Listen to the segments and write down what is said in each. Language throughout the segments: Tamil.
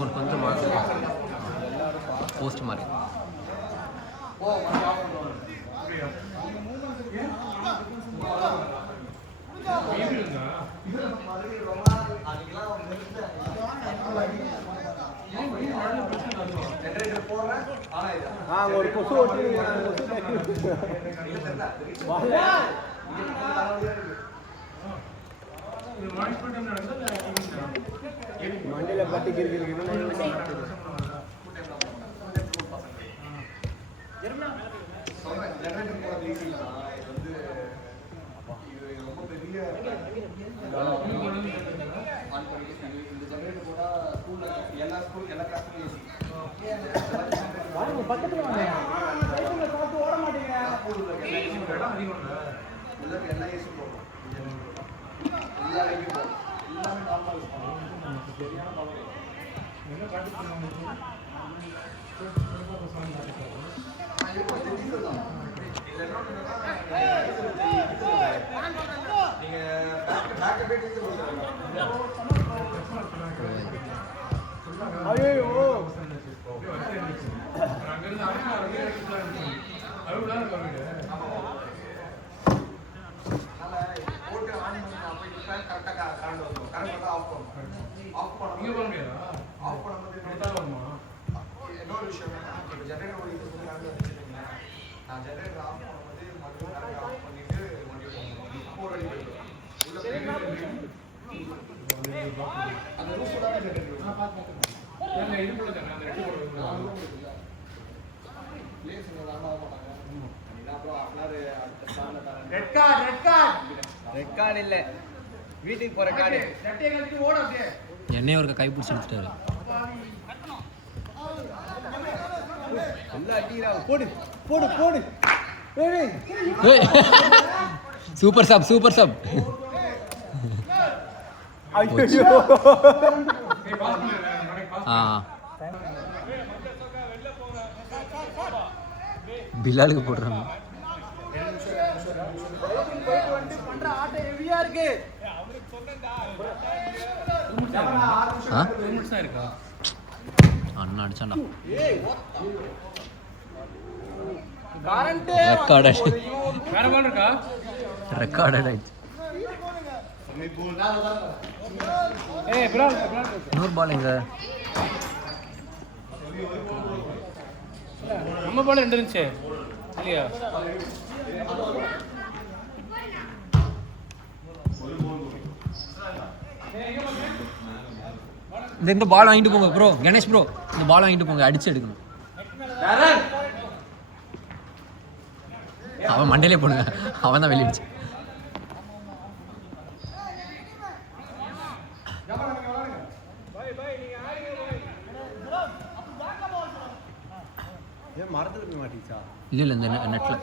ஒரு கொஞ்சம் போஸ்ட் மாதிரி ஒரு கொசு மண்டையில பட்டி பக்கத்துல ஓட மாட்டீங்க ரெக்கார்டு இல்ல வீட்டுக்கு போற கார்டு என்னைய ஒரு கை பிடிச்சி எடுத்துட்டாரு. போடு போடு போடு சூப்பர் சப் சூப்பர் சப். பிலாலுக்கு போடுறாங்க. அண்ணா அடிச்சாண்டா. ரெக்கார்டட் ஆயிடுச்சு. இன்னொரு பால் எங்க நம்ம பால் ரெண்டு இருந்துச்சு இல்லையா? இந்த பால் வாங்கிட்டு போங்க ப்ரோ. கணேஷ் ப்ரோ இந்த பால் வாங்கிட்டு போங்க, அடிச்சு எடுக்கணும். அவன் மண்டையிலே போடுங்க, அவன் தான் வெளியிடுச்சு. இல்ல இல்ல இந்த நெட்ல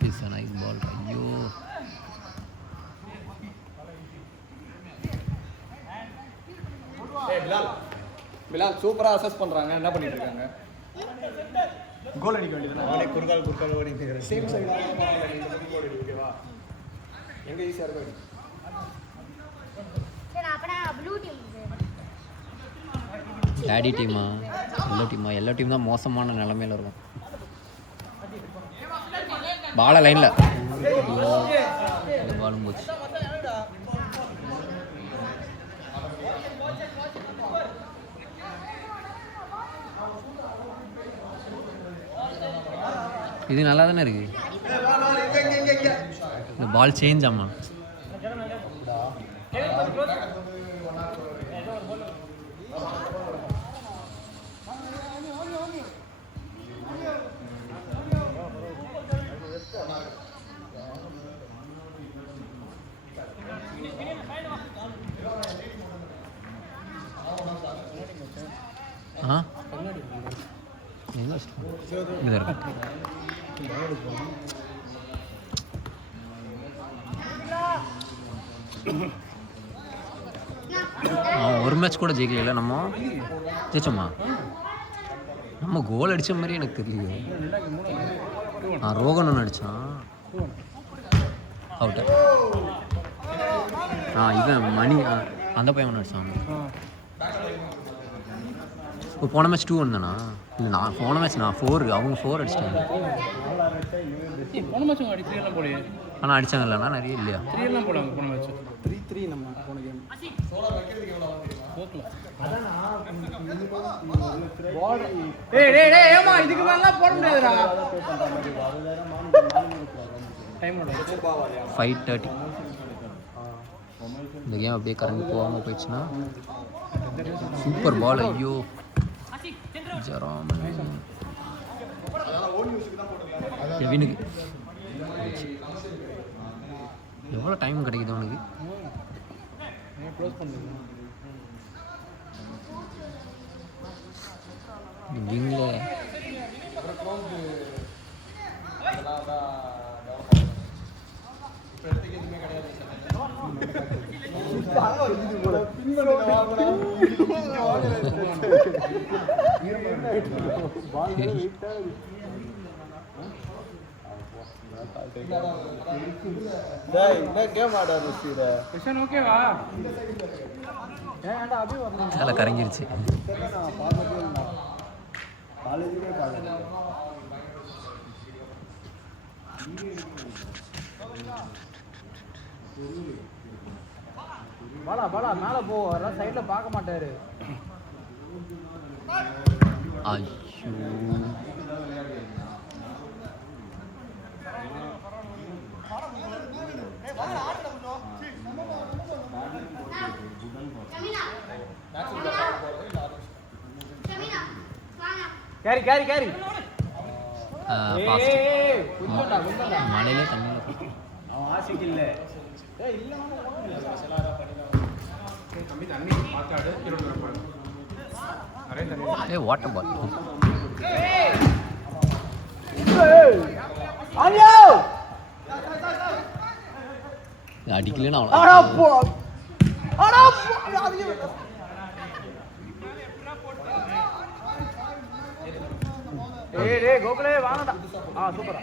It's a nice ball. ஐயோ பிலால் சூப்பரா அசஸ் பண்றாங்க. என்ன பண்ணிட்டு இருக்காங்க? கோல் அடிக்க வேண்டியது. அவனே குறுக்கால் ஓடி நிக்குறான். சேம் சைடு கோல் அடி. ஓகேவா? எங்க ஈஸியா இருக்கு. சரி அப்பனா ப்ளூ டீம் டாடி டீமா எல்லா டீம் தான் மோசமான நிலைமையில இருக்கும். பால லைன்ல பாலும் போச்சு. இது நல்லா தானே இருக்கு. இந்த பால் சேஞ்ச் ஆமா. ஒரு மேட்ச் கூட ஜெயிக்கல நம்ம. ஜெயிச்சோமா? நம்ம கோல் அடித்த மாதிரி எனக்கு தெரியலையே. ரோகன் ஒன்று அடித்தான் அவுட்டு. இவன் மணி அந்த பையன் ஒன்று அடித்தான். இப்போ போன மேட்ச் 2-1 தானா? இல்லை நான் போன மேட்ச் 4 அவங்க 4 அடிச்சிட்டாங்க. போன மேட்ச் அடி 3 எல்லாம் போடுங்க. ஆனால் அடித்தாங்கல்லண்ணா நிறைய இல்லையா? 3 எல்லாம் போடுவாங்க போன மேட்ச். 3-3 நம்ம போன கேம். ஏமா இதுக்கு மேல போட முடியாதுடா. டைம் ஓட 5:30. இந்த கேம் அப்படியே கரண்ட் போகாமல் போயிடுச்சுன்னா சூப்பர் பால். ஐயோ ஜெராமன் கெவினுக்கு எவ்வளோ டைம் கிடைக்குது அவனுக்கு? விங்கில் ஓகேவா? தலை கரங்கிருச்சு. பாலா மேலே போ, சைட்ல பார்க்க மாட்டாரு. ஐயோ கேரி மழையிலே தண்ணியில் அவன் ஆசைக்கு இல்ல. வாட்டர் பால் அடிக்கலன்னு அவ்வளோ. கோகுலே வாங்கடா. சூப்பரா.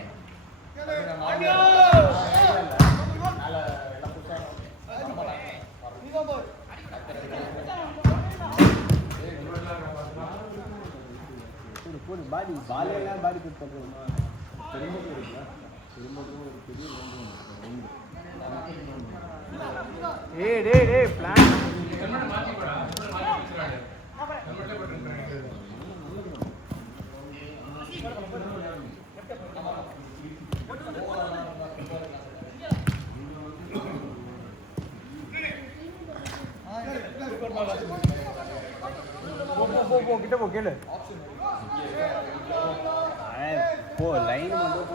பாடி பிளான் கிட்ட போ கேளு. போ லைன் மட்டும்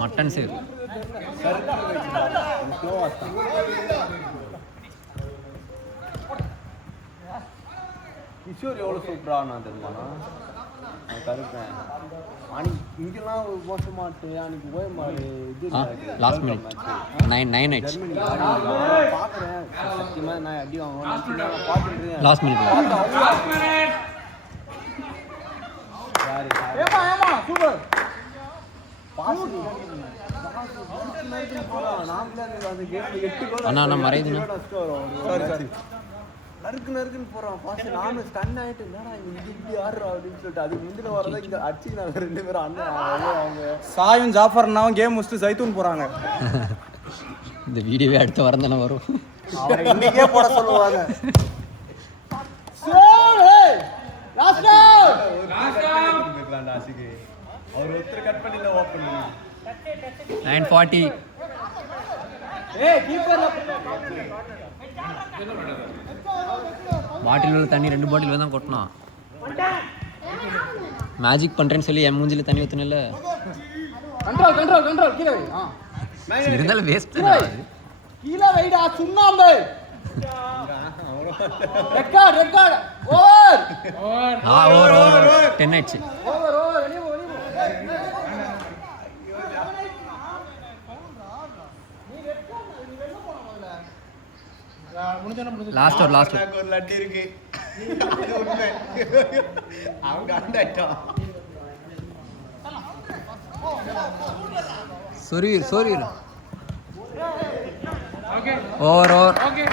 மட்டன் சேர் கிஷோர் எவ்வளோ சூப்பராக நான் தெரியுமாண்ணா நான் கருப்பேன். அன்னைக்கு இங்கெல்லாம் மோசமாட்டு அன்னைக்கு போய் மாடு இது லாஸ்ட் மினிட் 9 ஆயிடுச்சு. பார்க்குறேன் சத்தியமாக நான் அடி வாங்குவேன் பார்த்துட்டு லாஸ்ட் மினிட் சூப்பர் அண்ணா நான் மறையுதுண்ணா. நறுக்குன்னு போறான் பாஸ். நானும் ஸ்டன் ஆயிட்டு என்னடா இப்படி ஆடுறா அப்படின்னு சொல்லிட்டு அதுக்கு முந்தின வரதான் இங்க அடிச்சு நாங்க 2 பேரும் அண்ணன் அவங்க சாயும் ஜாஃபர்னாவும் கேம் முடிச்சுட்டு ஜைத்தூன் போறாங்க. இந்த வீடியோவே அடுத்த வாரம் தானே வரும். அவரை இன்னைக்கே போட சொல்லுவாங்க. அவர் ஒருத்தர் கட் பண்ணி ஓப்பன் 9:40. பாட்டில் உள்ள தண்ணி 2 பாட்டில் தான் கொட்டினான். மேஜிக் பண்ணுறேன்னு சொல்லி என் மூஞ்சில் தண்ணி ஊற்றினல இருந்தாலும் வேஸ்ட் கீழே வைடா சுண்ணாம்பு. ரெக்கார்ட் ஓவர் ஓவர் 10 ஆயிடுச்சு. ஓவர் வெளியே போ லாஸ்ட் ஒரு லட்டு இருக்கு அது உண்மை. அவங்க ஆண்டாயிட்டான். சொரீர் ஓகே ஓவர் ஓகே